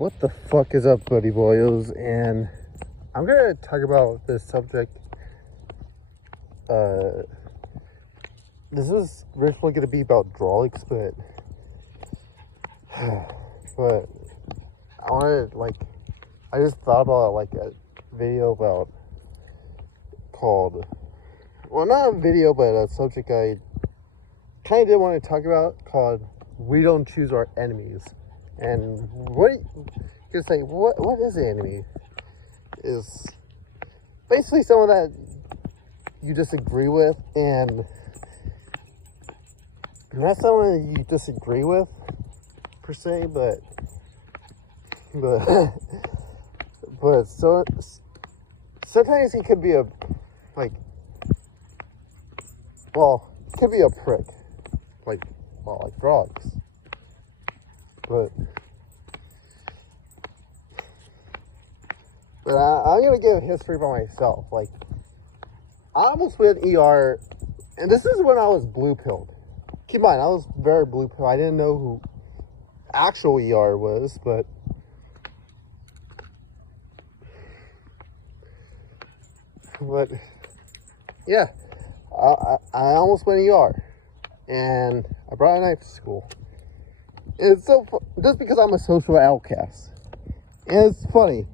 What the fuck is up, buddy boys? And I'm gonna talk about this subject. This is originally gonna be about draliux, but I wanted, I just thought about a video not a video, but a subject I kind of did want to talk about called "We Don't Choose Our Enemies." And what you say? What is an enemy? Is basically someone that you disagree with, and not someone that you disagree with per se, but so sometimes he could be it could be a prick, like drugs, but I'm gonna give a history by myself. I almost went ER, and this is when I was blue pilled. Keep in mind, I was very blue pill. I didn't know who actual ER was, but yeah, I almost went ER, and I brought a knife to school. It's so just because I'm a social outcast, and it's funny.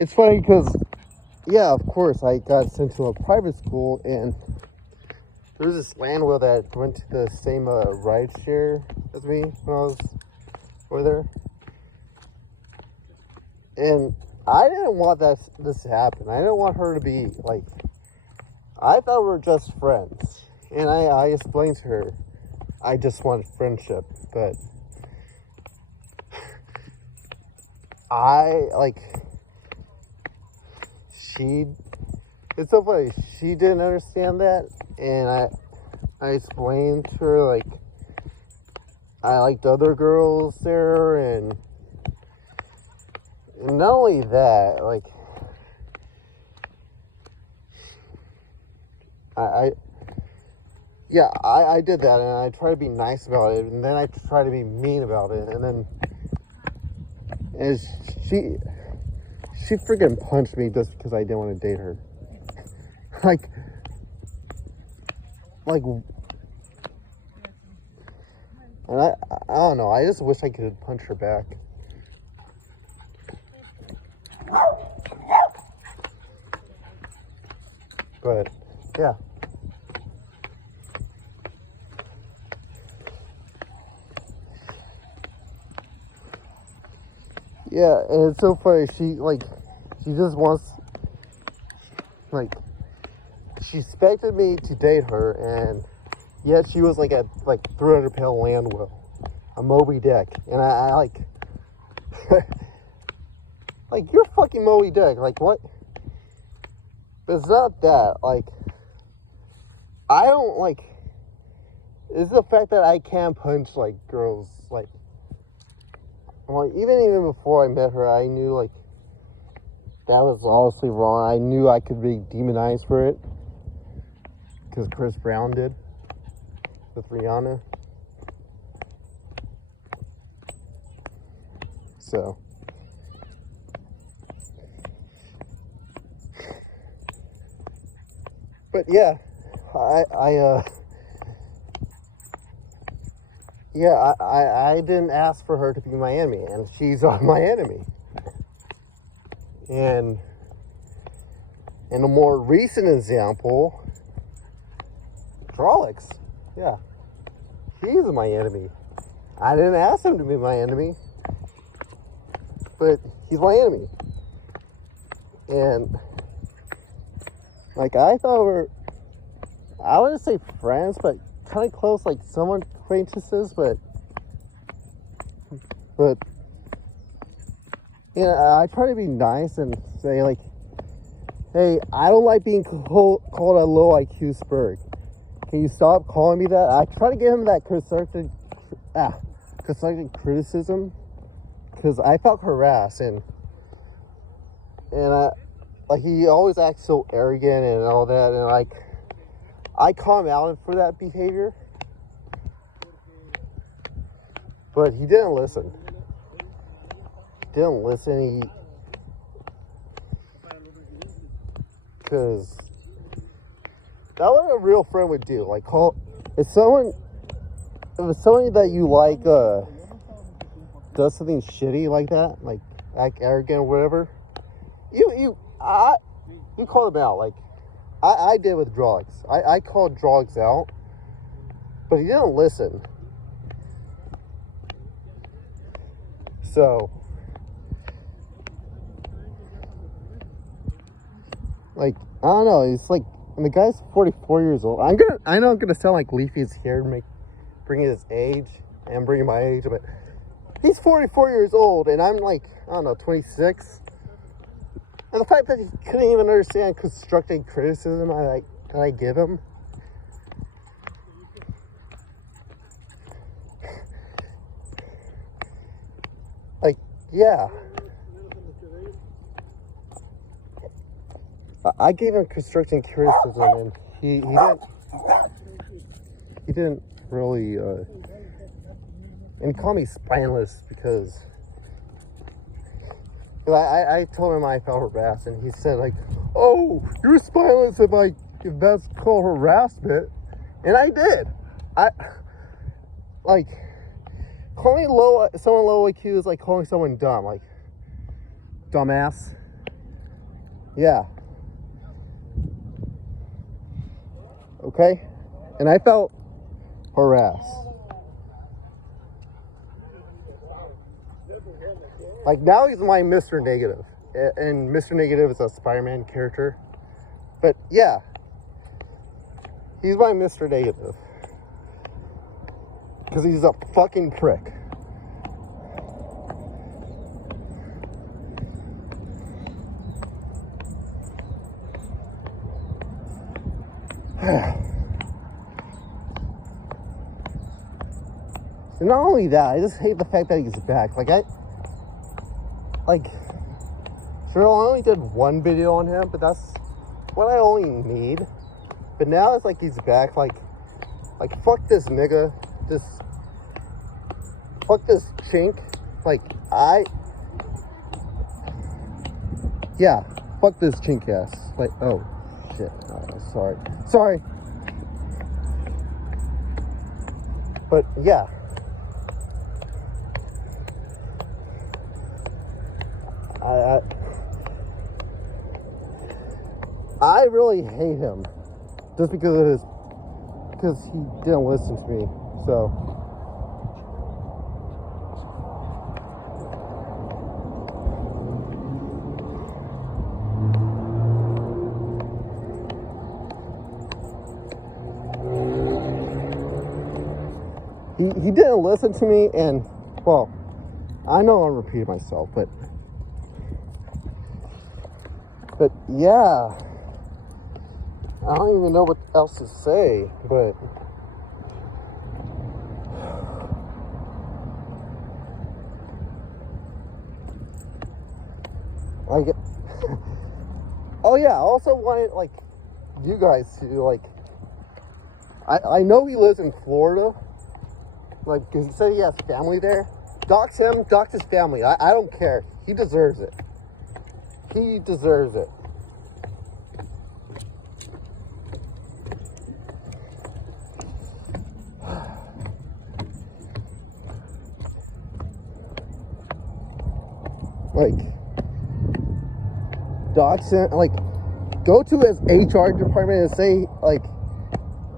It's funny because, yeah, of course, I got sent to a private school, and there was this landlord that went to the same ride share as me when I was over there. And I didn't want this to happen. I didn't want her to be, I thought we were just friends. And I explained to her, I just wanted friendship, but it's so funny, she didn't understand that, and I explained to her, I liked other girls there, and not only that, I did that, and I tried to be nice about it, and then I tried to be mean about it, and she freaking punched me just because I didn't want to date her. And I don't know, I just wish I could punch her back. But, yeah. Yeah, and it's so funny, she just wants, she expected me to date her, and yet she was at 300-pound land whale, a Moby Dick, and I you're fucking Moby Dick, what? But it's not that, I don't, it's the fact that I can punch, girls, even before I met her, I knew, that was obviously wrong. I knew I could be demonized for it, because Chris Brown did with Rihanna. So, but yeah, I didn't ask for her to be my enemy, and she's my enemy. And in a more recent example, draliux, yeah, he's my enemy. I didn't ask him to be my enemy, but he's my enemy. And I thought I wouldn't say friends, but kind of close, somewhat acquaintances, but I try to be nice and say, hey, I don't like being called a low IQ spurg. Can you stop calling me that? I try to give him that constructive criticism, because I felt harassed, and he always acts so arrogant and all that, and I call him out for that behavior, but he didn't listen. didn't listen. Because that's what a real friend would do. Like, call if it's someone that you like does something shitty like that, like act arrogant or whatever, you call them out. Like I did with draliux. I called draliux out, but he didn't listen. So, like, I don't know. It's like, and the guy's 44 years old. I know I'm gonna sound like Leafy's here to bring his age and bring my age, but he's 44 years old, and I'm like, I don't know, 26. And the fact that he couldn't even understand constructive criticism that I give him. Like, yeah. I gave him constructive criticism, and he didn't really, and he called me spineless because I told him I felt harassed, and he said, like, oh, you're spineless if that's called harassment. And I did. Calling someone low IQ is like calling someone dumb, like, dumbass. Yeah. Okay? And I felt harassed. Like, now he's my Mr. Negative. And Mr. Negative is a Spider-Man character. But, yeah. He's my Mr. Negative. Because he's a fucking prick. And not only that, I just hate the fact that he's back. Sure, I only did one video on him, but that's what I only need. But now it's like he's back, like fuck this nigga, fuck this chink, yeah, fuck this chink ass, like, oh, shit, sorry, but yeah. I really hate him just because he didn't listen to me. So he didn't listen to me, and well, I know I'm repeating myself, but yeah, I don't even know what else to say, but like, oh yeah, I also wanted, like, you guys to, like, I know he lives in Florida, like, because he said he has family there. Dox him, dox his family. I don't care. He deserves it. He deserves it. Like, dox him, like, go to his HR department and say, like,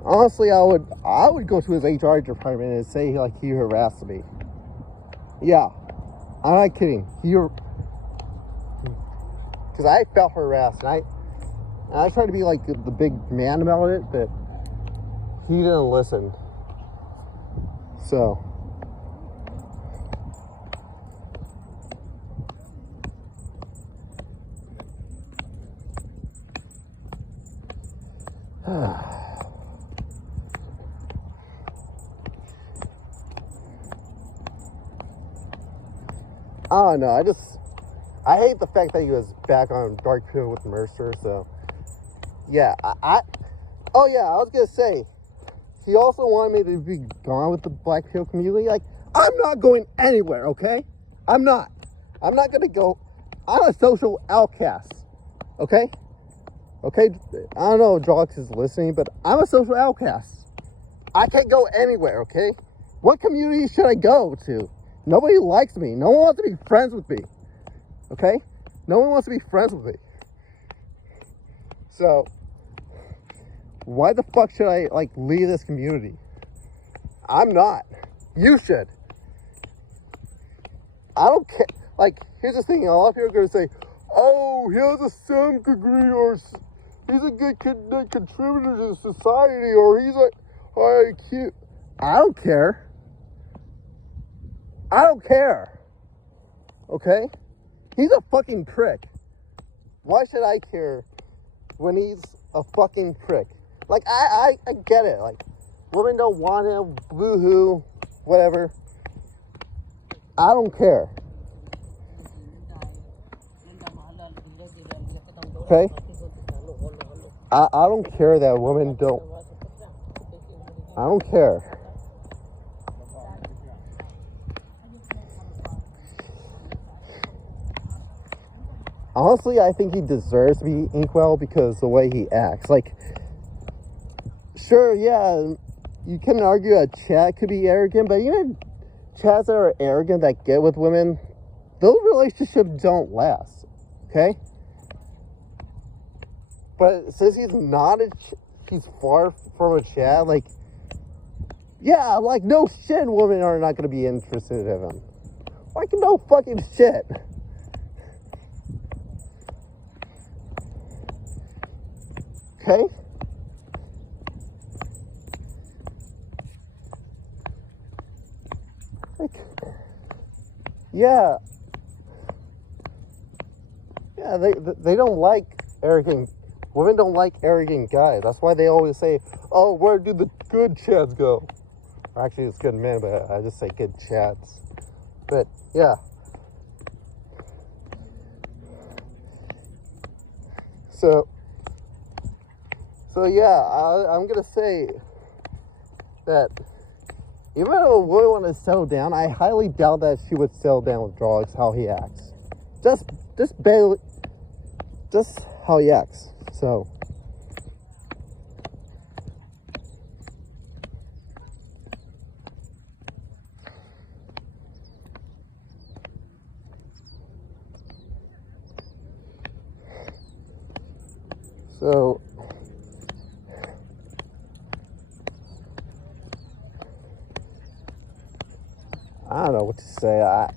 honestly, I would go to his HR department and say, like, he harassed me. Yeah, I'm not kidding. Because I felt harassed, and I tried to be like the big man about it, but he didn't listen. So I don't know. I hate the fact that he was back on Dark Pill with Mercer. So yeah, oh yeah, I was gonna say, he also wanted me to be gone with the Black Pill community. Like, I'm not going anywhere, okay? I'm not. I'm not gonna go. I'm a social outcast. Okay? Okay? I don't know if Draliux is listening, but I'm a social outcast. I can't go anywhere, okay? What community should I go to? Nobody likes me. No one wants to be friends with me. Okay? No one wants to be friends with me. So, why the fuck should I, like, leave this community? I'm not. You should. I don't care. Like, here's the thing. A lot of people are going to say, oh, he has a STEM degree, or he's a good contributor to society, or he's a high IQ. I don't care. I don't care. Okay? He's a fucking prick. Why should I care when he's a fucking prick? Like, I get it. Like, women don't want him, boo-hoo, whatever. I don't care. Okay? I don't care that women don't. I don't care. Honestly, I think he deserves to be inkwell because the way he acts. Like, sure, yeah, you can argue that Chad could be arrogant, but even Chads that are arrogant that get with women, those relationships don't last, okay? But since he's not he's far from a Chad, like, yeah, like, no shit, women are not going to be interested in him. Like, no fucking shit. Okay? Like, yeah, they don't like arrogant, women don't like arrogant guys. That's why they always say, oh, where do the good Chads go? Actually, it's good men, but I just say good Chads. But, yeah. So yeah, I'm going to say that even though a woman wanted to settle down, I highly doubt that she would settle down with Draliux how he acts. Just barely, just how he acts. So. So. I don't know what to say. I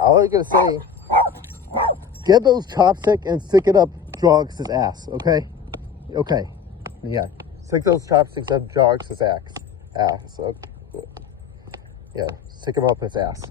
was gonna say, get those chopsticks and stick it up Draliux's ass, okay? Okay, yeah, stick those chopsticks up Draliux's ass. Okay. Yeah, stick them up his ass.